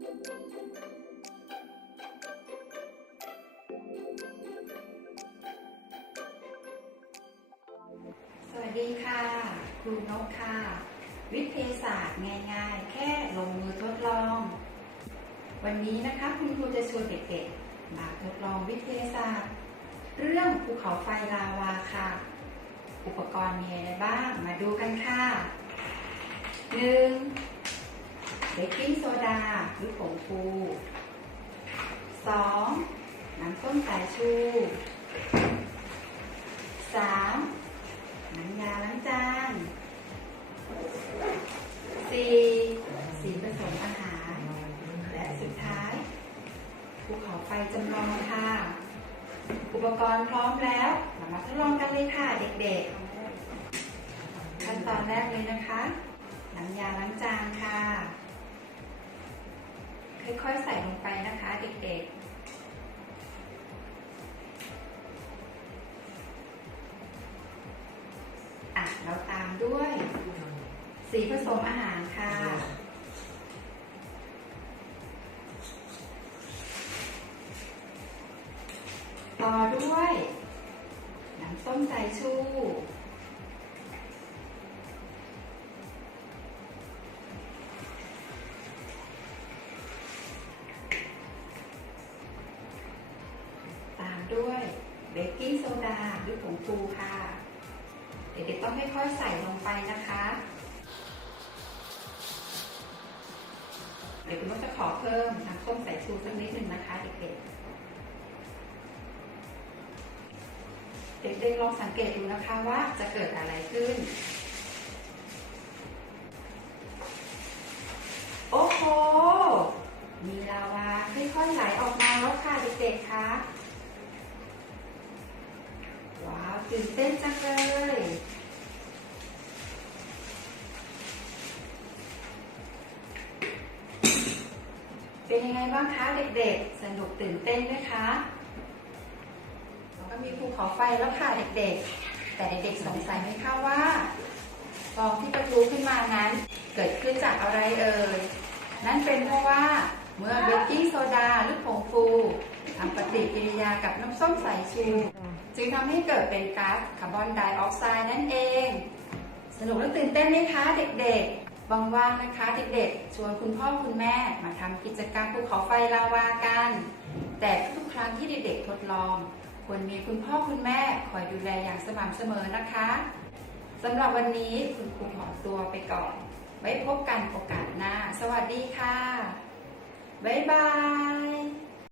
สวัสดีค่ะ ครูนกค่ะ วิทยาศาสตร์ง่ายๆ แค่ลงมือทดลอง วันนี้นะคะคุณครูจะชวนเด็กๆมาทดลองวิทยาศาสตร์ เรื่องภูเขาไฟลาวาค่ะ อุปกรณ์มีอะไรบ้างมาดูกันค่ะหนึ่ง เบกกิ้งโซดาหรือผงฟูสองน้ำส้มสายชูสามน้ำยาล้างจานสี่สีผสมอาหาร และสุดท้ายภูเขาไฟจำลองค่ะ อุปกรณ์พร้อมแล้วเรามาทดลองกันเลยค่ะเด็กๆ ขั้นตอนแรกเลยนะคะ น้ำยาล้างจานค่ะ ค่อยๆใส่ลงไปนะคะ เด็กๆอะเราตามด้วย สีผสมอาหารค่ะ ต่อด้วย น้ำส้มสายชู เด็กๆต้องค่อยๆใส่ลงไปนะคะเดี๋ยวคุณนุชจะขอเพิ่มน้ำส้มสายชูสักนิดหนึ่งนะคะเด็กๆ เด็กๆลองสังเกตดูนะคะว่าจะเกิดอะไรขึ้น โอ้โห มีลาวาค่อยๆไหลออกมาแล้วค่ะเด็กๆคะว้าวตื่นเต้นจังเลย เป็นยังไงบ้างคะเด็กๆ สนุกตื่นเต้นไหมคะแล้วก็มีภูเขาไฟแล้วค่ะเด็กๆ แต่เด็กๆสงสัยไหมคะว่าฟองที่ประทุขึ้นมานั้น เกิดขึ้นจากอะไรเอ่ย นั่นเป็นเพราะว่าเมื่อเบกกิ้งโซดาหรือผงฟูทำปฏิกิริยากับน้ำส้มสายชู จึงทำให้เกิดเป็นก๊าซคาร์บอนไดออกไซด์นั่นเอง สนุกและตื่นเต้นไหมคะเด็กๆ ว่างๆนะคะเด็กๆชวนคุณพ่อคุณแม่มาทำกิจกรรมภูเขาไฟลาวากัน แต่ทุกครั้งที่เด็กๆทดลองควรมีคุณพ่อคุณแม่คอยดูแลอย่างสม่ำเสมอนะคะสำหรับวันนี้คุณครูขอตัวไปก่อน ไว้พบกันโอกาสหน้า สวัสดีค่ะ บ๊ายบาย